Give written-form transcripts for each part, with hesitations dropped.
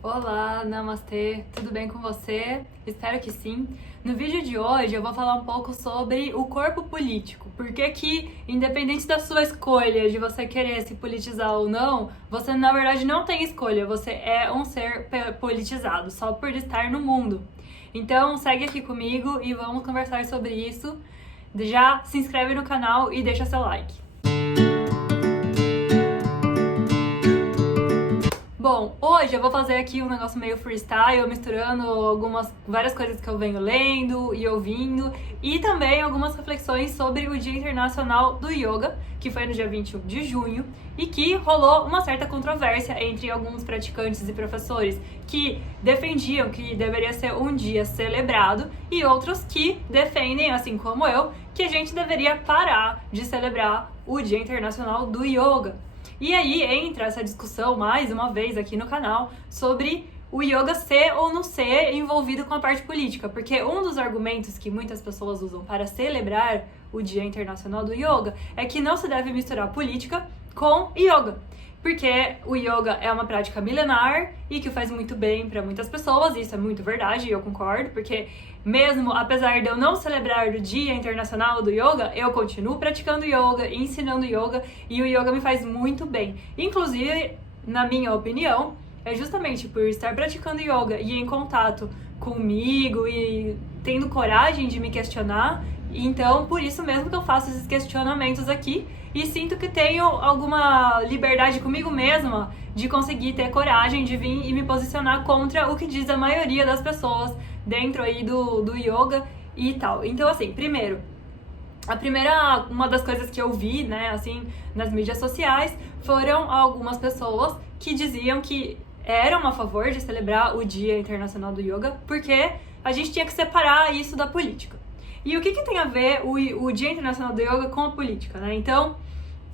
Olá, namastê, tudo bem com você? Espero que sim. No vídeo de hoje eu vou falar um pouco sobre o corpo político. Porque que, independente da sua escolha de você querer se politizar ou não, você na verdade não tem escolha, você é um ser politizado, só por estar no mundo. Então segue aqui comigo e vamos conversar sobre isso. Já se inscreve no canal e deixa seu like. Bom, hoje eu vou fazer aqui um negócio meio freestyle, misturando várias coisas que eu venho lendo e ouvindo, e também algumas reflexões sobre o Dia Internacional do Yoga, que foi no dia 21 de junho, e que rolou uma certa controvérsia entre alguns praticantes e professores que defendiam que deveria ser um dia celebrado e outros que defendem, assim como eu, que a gente deveria parar de celebrar o Dia Internacional do Yoga. E aí entra essa discussão, mais uma vez aqui no canal, sobre o yoga ser ou não ser envolvido com a parte política. Porque um dos argumentos que muitas pessoas usam para celebrar o Dia Internacional do Yoga é que não se deve misturar política com yoga. Porque o yoga é uma prática milenar e que faz muito bem para muitas pessoas, e isso é muito verdade, e eu concordo, porque mesmo apesar de eu não celebrar o Dia Internacional do Yoga, eu continuo praticando yoga, ensinando yoga, e o yoga me faz muito bem. Inclusive, na minha opinião, é justamente por estar praticando yoga e em contato comigo e tendo coragem de me questionar, então por isso mesmo que eu faço esses questionamentos aqui e sinto que tenho alguma liberdade comigo mesma de conseguir ter coragem de vir e me posicionar contra o que diz a maioria das pessoas dentro aí do yoga e tal. Então, assim, primeiro, uma das coisas que eu vi, né, assim, nas mídias sociais, foram algumas pessoas que diziam que eram a favor de celebrar o Dia Internacional do Yoga, porque a gente tinha que separar isso da política. E o que tem a ver o Dia Internacional do Yoga com a política, né? Então,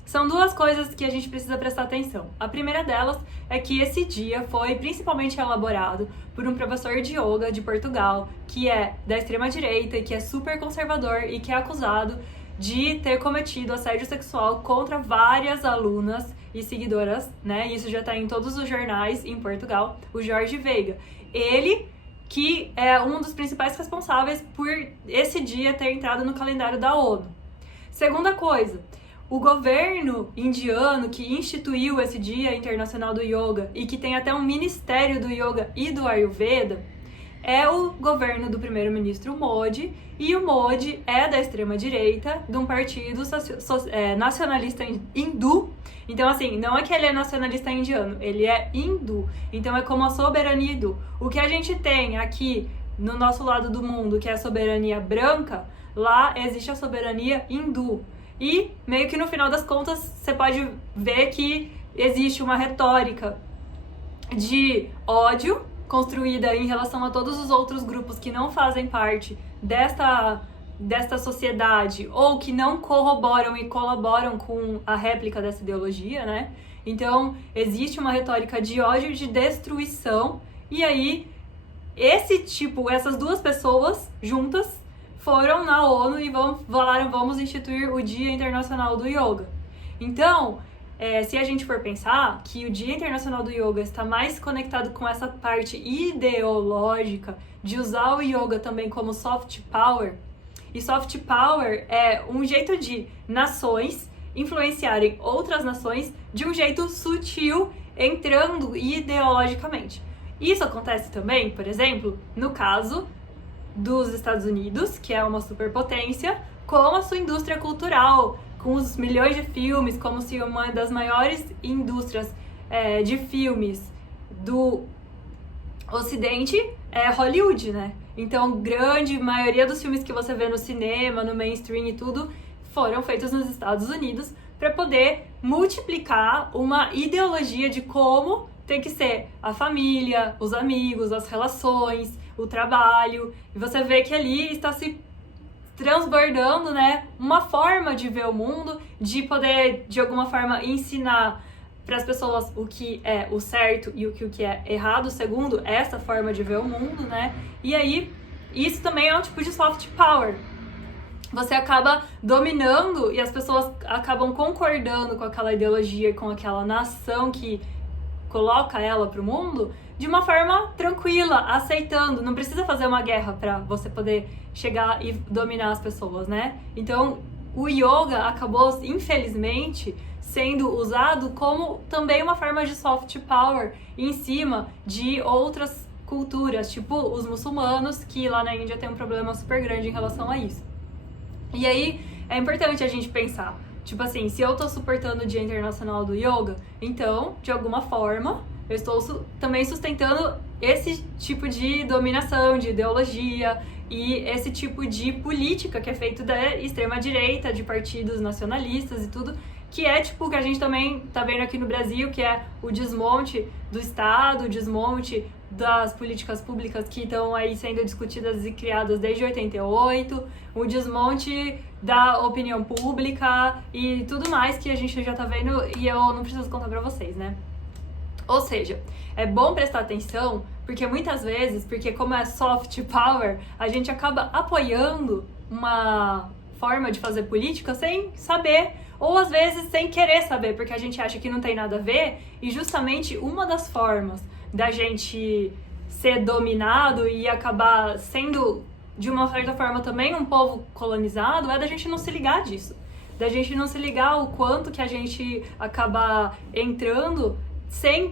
são duas coisas que a gente precisa prestar atenção. A primeira delas é que esse dia foi principalmente elaborado por um professor de yoga de Portugal, que é da extrema-direita e que é super conservador e que é acusado de ter cometido assédio sexual contra várias alunas e seguidoras, né? Isso já tá em todos os jornais em Portugal, o Jorge Veiga. Ele que é um dos principais responsáveis por esse dia ter entrado no calendário da ONU. Segunda coisa, o governo indiano que instituiu esse Dia Internacional do Yoga e que tem até um Ministério do Yoga e do Ayurveda é o governo do primeiro-ministro Modi, e o Modi é da extrema-direita de um partido nacionalista hindu. Então, assim, não é que ele é nacionalista indiano, ele é hindu. Então, é como a soberania hindu. O que a gente tem aqui no nosso lado do mundo, que é a soberania branca, lá existe a soberania hindu. E, meio que no final das contas, você pode ver que existe uma retórica de ódio construída em relação a todos os outros grupos que não fazem parte desta sociedade ou que não corroboram e colaboram com a réplica dessa ideologia, né? Então, existe uma retórica de ódio e de destruição, e aí essas duas pessoas juntas foram na ONU e falaram, vamos instituir o Dia Internacional do Yoga. Então, se a gente for pensar que o Dia Internacional do Yoga está mais conectado com essa parte ideológica de usar o yoga também como soft power, e soft power é um jeito de nações influenciarem outras nações de um jeito sutil, entrando ideologicamente. Isso acontece também, por exemplo, no caso dos Estados Unidos, que é uma superpotência, com a sua indústria cultural, com os milhões de filmes, como se uma das maiores indústrias de filmes do Ocidente é Hollywood, né? Então, grande maioria dos filmes que você vê no cinema, no mainstream e tudo, foram feitos nos Estados Unidos para poder multiplicar uma ideologia de como tem que ser a família, os amigos, as relações, o trabalho. E você vê que ali está se transbordando, né, uma forma de ver o mundo, de poder, de alguma forma, ensinar para as pessoas o que é o certo e o que é errado, segundo essa forma de ver o mundo, né? E aí, isso também é um tipo de soft power. Você acaba dominando e as pessoas acabam concordando com aquela ideologia, com aquela nação que coloca ela pro mundo de uma forma tranquila, aceitando. Não precisa fazer uma guerra pra você poder chegar e dominar as pessoas, né? Então, o yoga acabou, infelizmente, sendo usado como também uma forma de soft power em cima de outras culturas, tipo os muçulmanos, que lá na Índia tem um problema super grande em relação a isso. E aí, é importante a gente pensar, tipo assim, se eu tô suportando o Dia Internacional do Yoga, então, de alguma forma, eu estou também sustentando esse tipo de dominação, de ideologia e esse tipo de política que é feito da extrema-direita, de partidos nacionalistas e tudo, que é tipo o que a gente também tá vendo aqui no Brasil, que é o desmonte do Estado, o desmonte das políticas públicas que estão aí sendo discutidas e criadas desde 88, o desmonte da opinião pública e tudo mais que a gente já tá vendo e eu não preciso contar pra vocês, né? Ou seja, é bom prestar atenção, porque muitas vezes, porque como é soft power, a gente acaba apoiando uma forma de fazer política sem saber, ou às vezes sem querer saber, porque a gente acha que não tem nada a ver, e justamente uma das formas da gente ser dominado e acabar sendo, de uma certa forma, também um povo colonizado, é da gente não se ligar disso. Da gente não se ligar o quanto que a gente acaba entrando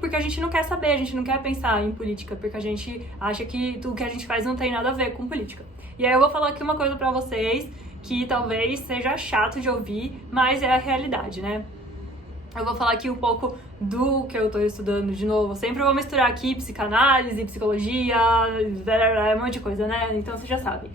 porque a gente não quer saber, a gente não quer pensar em política, porque a gente acha que tudo que a gente faz não tem nada a ver com política. E aí eu vou falar aqui uma coisa pra vocês que talvez seja chato de ouvir, mas é a realidade, né? Eu vou falar aqui um pouco do que eu tô estudando de novo. Sempre vou misturar aqui psicanálise, psicologia, um monte de coisa, né? Então você já sabe.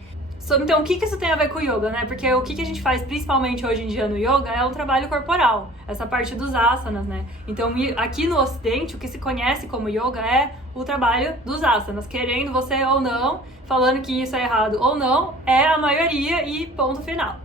Então, o que isso tem a ver com o yoga, né? Porque o que a gente faz principalmente hoje em dia no yoga é o trabalho corporal, essa parte dos asanas, né? Então, aqui no Ocidente, o que se conhece como yoga é o trabalho dos asanas. Querendo você ou não, falando que isso é errado ou não, é a maioria e ponto final.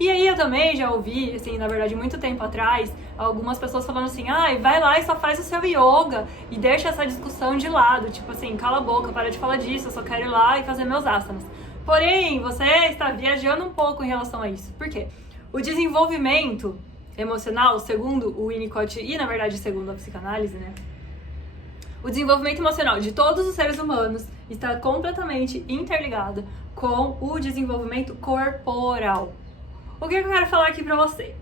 E aí eu também já ouvi, assim, na verdade, muito tempo atrás, algumas pessoas falando assim, vai lá e só faz o seu yoga e deixa essa discussão de lado, tipo assim, cala a boca, para de falar disso, eu só quero ir lá e fazer meus asanas. Porém, você está viajando um pouco em relação a isso. Por quê? O desenvolvimento emocional, segundo o Winnicott e, na verdade, segundo a psicanálise, né? O desenvolvimento emocional de todos os seres humanos está completamente interligado com o desenvolvimento corporal. O que eu quero falar aqui pra você?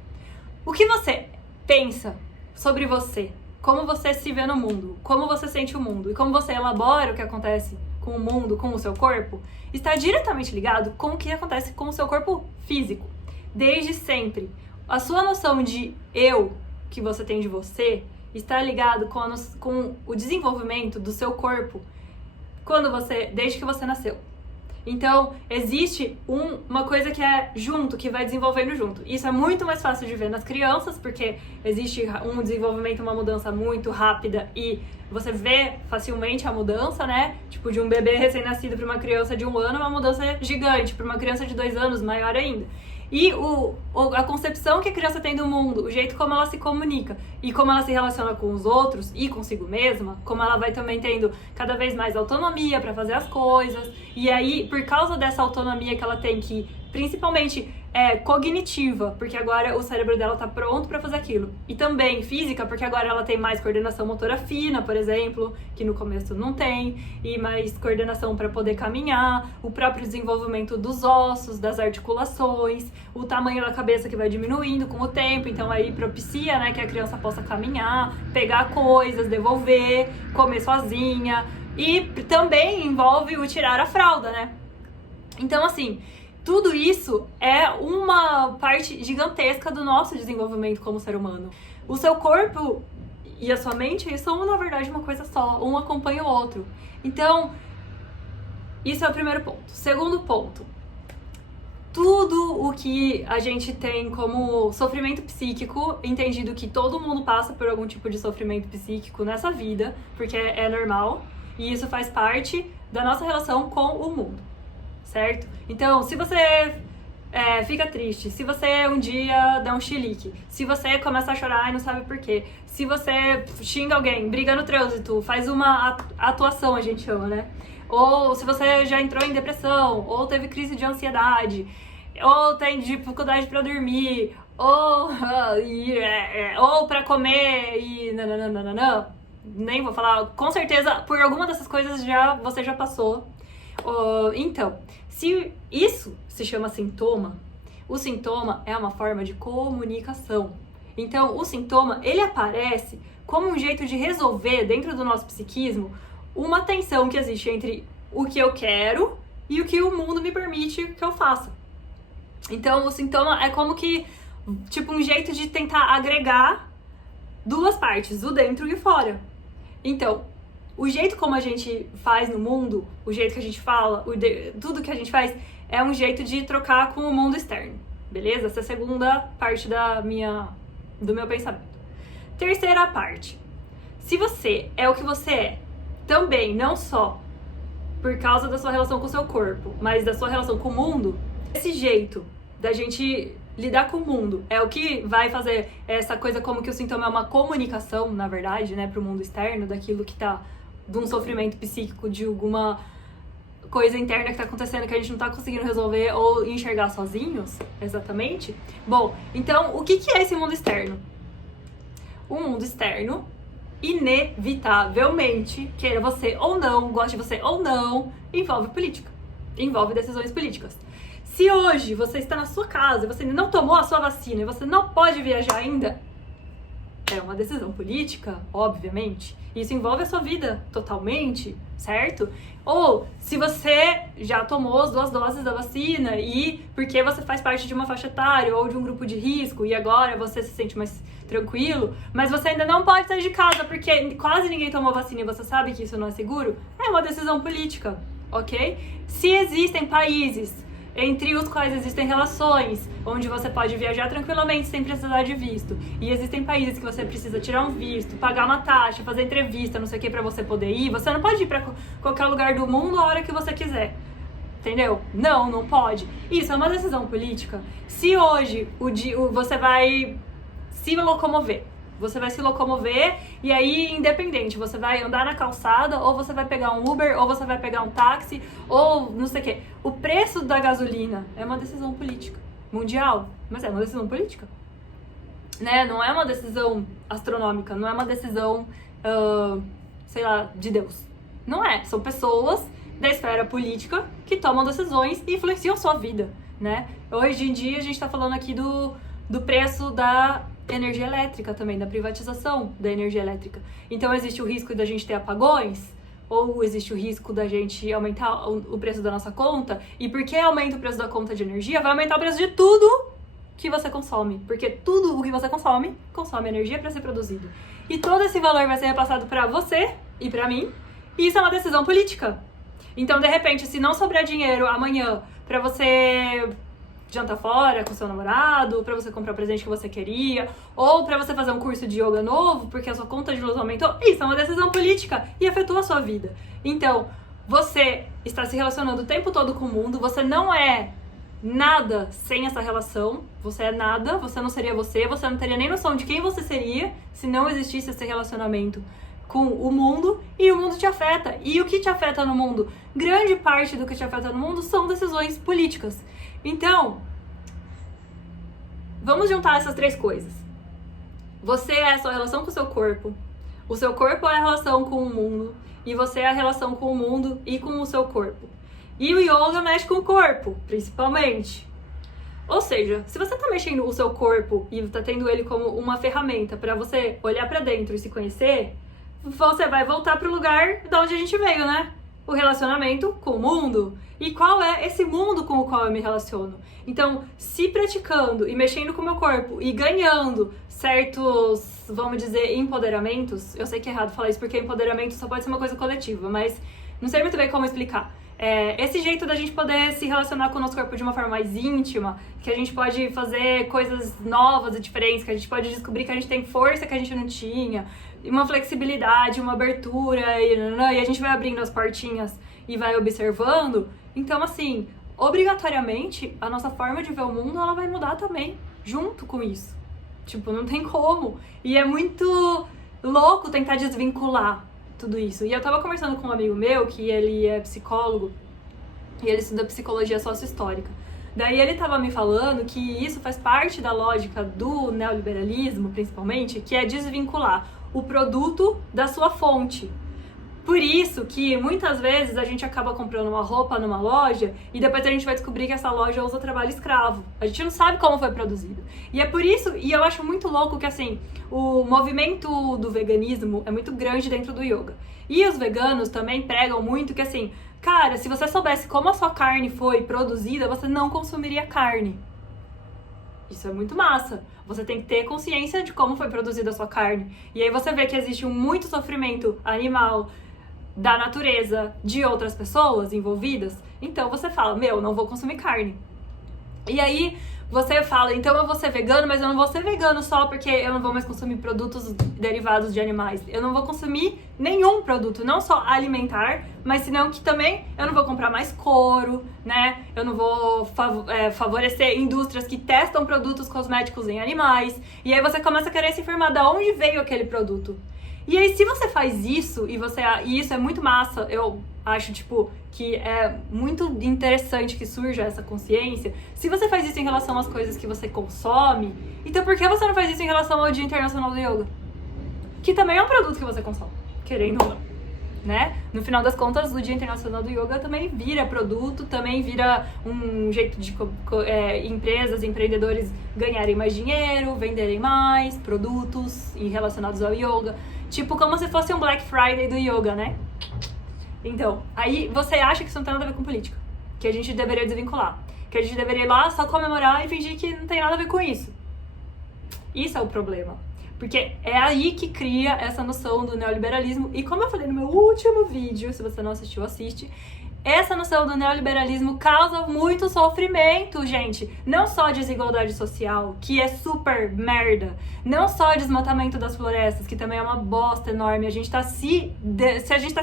O que você pensa sobre você? Como você se vê no mundo? Como você sente o mundo? E como você elabora o que acontece com o mundo, com o seu corpo, está diretamente ligado com o que acontece com o seu corpo físico. Desde sempre. A sua noção de eu, que você tem de você, está ligado com o desenvolvimento do seu corpo desde que você nasceu. Então, existe uma coisa que é junto, que vai desenvolvendo junto. Isso é muito mais fácil de ver nas crianças, porque existe um desenvolvimento, uma mudança muito rápida e você vê facilmente a mudança, né? Tipo, de um bebê recém-nascido para uma criança de 1 ano, uma mudança gigante. Para uma criança de 2 anos, maior ainda. E a concepção que a criança tem do mundo, o jeito como ela se comunica e como ela se relaciona com os outros e consigo mesma, como ela vai também tendo cada vez mais autonomia para fazer as coisas. E aí, por causa dessa autonomia que ela tem, que principalmente é cognitiva, porque agora o cérebro dela tá pronto para fazer aquilo. E também física, porque agora ela tem mais coordenação motora fina, por exemplo, que no começo não tem, e mais coordenação para poder caminhar, o próprio desenvolvimento dos ossos, das articulações, o tamanho da cabeça que vai diminuindo com o tempo, então aí propicia, né, que a criança possa caminhar, pegar coisas, devolver, comer sozinha, e também envolve o tirar a fralda, né? Então, assim, tudo isso é uma parte gigantesca do nosso desenvolvimento como ser humano. O seu corpo e a sua mente são, na verdade, uma coisa só. Um acompanha o outro. Então, isso é o primeiro ponto. Segundo ponto. Tudo o que a gente tem como sofrimento psíquico, entendido que todo mundo passa por algum tipo de sofrimento psíquico nessa vida, porque é normal, e isso faz parte da nossa relação com o mundo. Certo? Então, se você fica triste, se você um dia dá um chilique, se você começa a chorar e não sabe por quê, se você xinga alguém, briga no trânsito, faz uma atuação, a gente chama, né? Ou se você já entrou em depressão, ou teve crise de ansiedade, ou tem dificuldade pra dormir, ou pra comer e nananana, nem vou falar, com certeza por alguma dessas coisas você já passou. Então, se isso se chama sintoma, o sintoma é uma forma de comunicação. Então, o sintoma, ele aparece como um jeito de resolver dentro do nosso psiquismo uma tensão que existe entre o que eu quero e o que o mundo me permite que eu faça. Então, o sintoma é como que, tipo, um jeito de tentar agregar duas partes, o dentro e o fora. Então, o jeito como a gente faz no mundo, o jeito que a gente fala, tudo que a gente faz é um jeito de trocar com o mundo externo, beleza? Essa é a segunda parte do meu pensamento. Terceira parte. Se você é o que você é, também, não só por causa da sua relação com o seu corpo, mas da sua relação com o mundo, esse jeito da gente lidar com o mundo é o que vai fazer essa coisa como que o sintoma é uma comunicação, na verdade, né, pro mundo externo, daquilo que tá, de um sofrimento psíquico, de alguma coisa interna que tá acontecendo que a gente não tá conseguindo resolver ou enxergar sozinhos, exatamente. Bom, então, o que é esse mundo externo? O mundo externo, inevitavelmente, queira você ou não, goste de você ou não, envolve política, envolve decisões políticas. Se hoje você está na sua casa, você não tomou a sua vacina e você não pode viajar ainda, é uma decisão política, obviamente. Isso envolve a sua vida totalmente, certo? Ou se você já tomou as 2 doses da vacina e porque você faz parte de uma faixa etária ou de um grupo de risco e agora você se sente mais tranquilo, mas você ainda não pode sair de casa porque quase ninguém tomou vacina e você sabe que isso não é seguro, é uma decisão política, ok? Se existem países entre os quais existem relações, onde você pode viajar tranquilamente sem precisar de visto. E existem países que você precisa tirar um visto, pagar uma taxa, fazer entrevista, não sei o que, pra você poder ir. Você não pode ir pra qualquer lugar do mundo a hora que você quiser. Entendeu? Não pode. Isso é uma decisão política. Se hoje você vai se locomover, e aí, independente, você vai andar na calçada, ou você vai pegar um Uber, ou você vai pegar um táxi, ou não sei o quê. O preço da gasolina é uma decisão política mundial, mas é uma decisão política, né? Não é uma decisão astronômica, não é uma decisão, sei lá, de Deus. Não é, são pessoas da esfera política que tomam decisões e influenciam a sua vida, né? Hoje em dia a gente tá falando aqui do preço da energia elétrica também, da privatização da energia elétrica. Então existe o risco da gente ter apagões, ou existe o risco da gente aumentar o preço da nossa conta, e porque aumenta o preço da conta de energia, vai aumentar o preço de tudo que você consome, porque tudo o que você consome energia para ser produzido. E todo esse valor vai ser repassado para você e para mim, e isso é uma decisão política. Então, de repente, se não sobrar dinheiro amanhã para você jantar fora com seu namorado, pra você comprar o presente que você queria, ou pra você fazer um curso de yoga novo, porque a sua conta de luz aumentou, isso é uma decisão política e afetou a sua vida. Então, você está se relacionando o tempo todo com o mundo, você não é nada sem essa relação, você é nada, você não seria você não teria nem noção de quem você seria se não existisse esse relacionamento com o mundo, e o mundo te afeta. E o que te afeta no mundo? Grande parte do que te afeta no mundo são decisões políticas. Então, vamos juntar essas 3 coisas. Você é a sua relação com o seu corpo é a relação com o mundo, e você é a relação com o mundo e com o seu corpo. E o yoga mexe com o corpo, principalmente. Ou seja, se você tá mexendo o seu corpo e tá tendo ele como uma ferramenta para você olhar para dentro e se conhecer, você vai voltar pro lugar de onde a gente veio, né? O relacionamento com o mundo. E qual é esse mundo com o qual eu me relaciono? Então, se praticando e mexendo com o meu corpo e ganhando certos, vamos dizer, empoderamentos, eu sei que é errado falar isso porque empoderamento só pode ser uma coisa coletiva, mas não sei muito bem como explicar. Esse jeito da gente poder se relacionar com o nosso corpo de uma forma mais íntima, que a gente pode fazer coisas novas e diferentes, que a gente pode descobrir que a gente tem força que a gente não tinha, uma flexibilidade, uma abertura, e a gente vai abrindo as portinhas e vai observando. Então, assim, obrigatoriamente, a nossa forma de ver o mundo, ela vai mudar também, junto com isso. Tipo, não tem como. E é muito louco tentar desvincular tudo isso. E eu tava conversando com um amigo meu, que ele é psicólogo, e ele estuda psicologia sócio-histórica. Daí ele tava me falando que isso faz parte da lógica do neoliberalismo, principalmente, que é desvincular o produto da sua fonte. Por isso que muitas vezes a gente acaba comprando uma roupa numa loja e depois a gente vai descobrir que essa loja usa trabalho escravo. A gente não sabe como foi produzido. E é por isso, e eu acho muito louco que assim, o movimento do veganismo é muito grande dentro do yoga. E os veganos também pregam muito que assim, cara, se você soubesse como a sua carne foi produzida, você não consumiria carne. Isso é muito massa. Você tem que ter consciência de como foi produzida a sua carne. E aí você vê que existe muito sofrimento animal, da natureza, de outras pessoas envolvidas. Então você fala, não vou consumir carne. E aí você fala, então eu vou ser vegano, mas eu não vou ser vegano só porque eu não vou mais consumir produtos derivados de animais. Eu não vou consumir nenhum produto, não só alimentar, mas senão que também eu não vou comprar mais couro, né? Eu não vou favorecer indústrias que testam produtos cosméticos em animais. E aí você começa a querer se informar de onde veio aquele produto. E aí, se você faz isso, e isso é muito massa, eu acho, que é muito interessante que surja essa consciência. Se você faz isso em relação às coisas que você consome, então por que você não faz isso em relação ao Dia Internacional do Yoga? Que também é um produto que você consome, querendo ou não, né? No final das contas, o Dia Internacional do Yoga também vira produto, também vira um jeito de empresas, empreendedores ganharem mais dinheiro, venderem mais produtos relacionados ao yoga. Como se fosse um Black Friday do yoga, né? Então, aí você acha que isso não tem nada a ver com política. Que a gente deveria desvincular. Que a gente deveria ir lá só comemorar e fingir que não tem nada a ver com isso. Isso é o problema. Porque é aí que cria essa noção do neoliberalismo. E como eu falei no meu último vídeo, se você não assistiu, assiste. Essa noção do neoliberalismo causa muito sofrimento, gente. Não só desigualdade social, que é super merda. Não só desmatamento das florestas, que também é uma bosta enorme. A gente tá se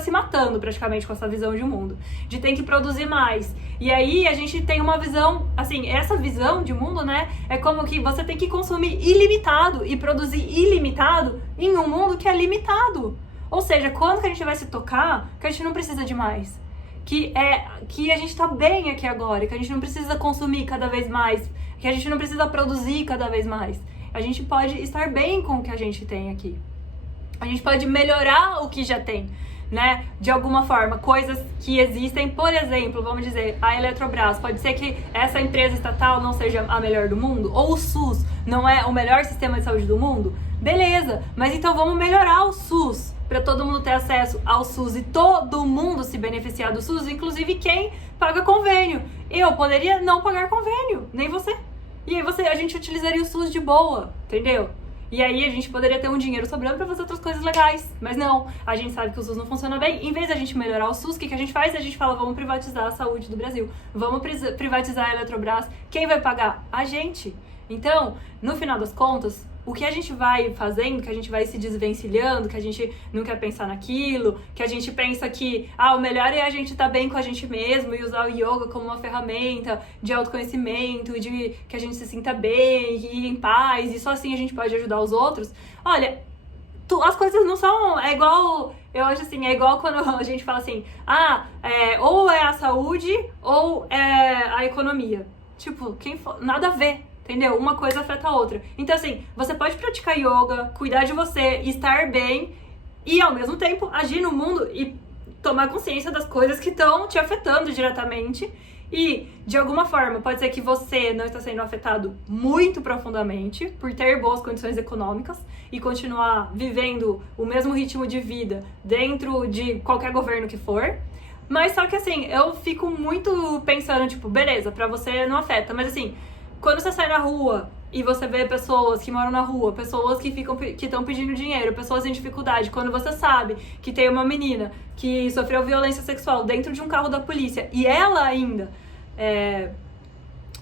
matando praticamente com essa visão de mundo. De ter que produzir mais. E aí a gente tem uma visão, assim, essa visão de mundo, né? É como que você tem que consumir ilimitado e produzir ilimitado em um mundo que é limitado. Ou seja, quando que a gente vai se tocar que a gente não precisa de mais? Que a gente tá bem aqui agora, que a gente não precisa consumir cada vez mais, que a gente não precisa produzir cada vez mais. A gente pode estar bem com o que a gente tem aqui. A gente pode melhorar o que já tem, né? De alguma forma, coisas que existem, por exemplo, vamos dizer, a Eletrobras. Pode ser que essa empresa estatal não seja a melhor do mundo, ou o SUS não é o melhor sistema de saúde do mundo. Beleza, mas então vamos melhorar o SUS, para todo mundo ter acesso ao SUS e todo mundo se beneficiar do SUS, inclusive quem paga convênio. Eu poderia não pagar convênio, nem você. E aí a gente utilizaria o SUS de boa, entendeu? E aí a gente poderia ter um dinheiro sobrando para fazer outras coisas legais. Mas não, a gente sabe que o SUS não funciona bem. Em vez da gente melhorar o SUS, o que a gente faz? A gente fala, vamos privatizar a saúde do Brasil. Vamos privatizar a Eletrobras. Quem vai pagar? A gente. Então, no final das contas, o que a gente vai fazendo, que a gente vai se desvencilhando, que a gente não quer pensar naquilo, que a gente pensa que o melhor é a gente estar bem com a gente mesmo e usar o yoga como uma ferramenta de autoconhecimento, de que a gente se sinta bem e em paz, e só assim a gente pode ajudar os outros. Olha, as coisas não são... É igual... Eu acho assim, é igual quando a gente fala assim, ou é a saúde ou é a economia. Nada a ver. Entendeu? Uma coisa afeta a outra. Então, assim, você pode praticar yoga, cuidar de você, estar bem e, ao mesmo tempo, agir no mundo e tomar consciência das coisas que estão te afetando diretamente. E, de alguma forma, pode ser que você não está sendo afetado muito profundamente por ter boas condições econômicas e continuar vivendo o mesmo ritmo de vida dentro de qualquer governo que for. Mas só que, assim, eu fico muito pensando, beleza, pra você não afeta, mas assim... Quando você sai na rua e você vê pessoas que moram na rua, pessoas que estão pedindo dinheiro, pessoas em dificuldade, quando você sabe que tem uma menina que sofreu violência sexual dentro de um carro da polícia e ela ainda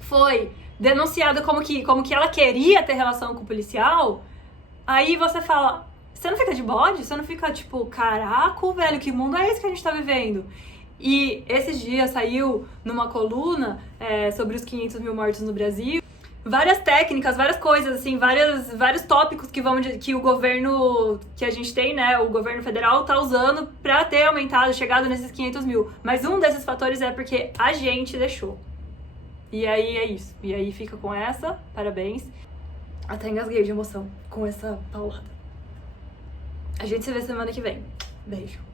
foi denunciada como que ela queria ter relação com o policial, aí você fala, você não fica de bode? Você não fica caraca, velho, que mundo é esse que a gente tá vivendo? E esses dias saiu numa coluna sobre os 500 mil mortos no Brasil, várias técnicas, várias coisas, assim, vários tópicos que o governo que a gente tem, né, o governo federal tá usando pra ter chegado nesses 500 mil. Mas um desses fatores é porque a gente deixou. E aí é isso. E aí fica com essa, parabéns. Até engasguei de emoção com essa paulada. A gente se vê semana que vem. Beijo.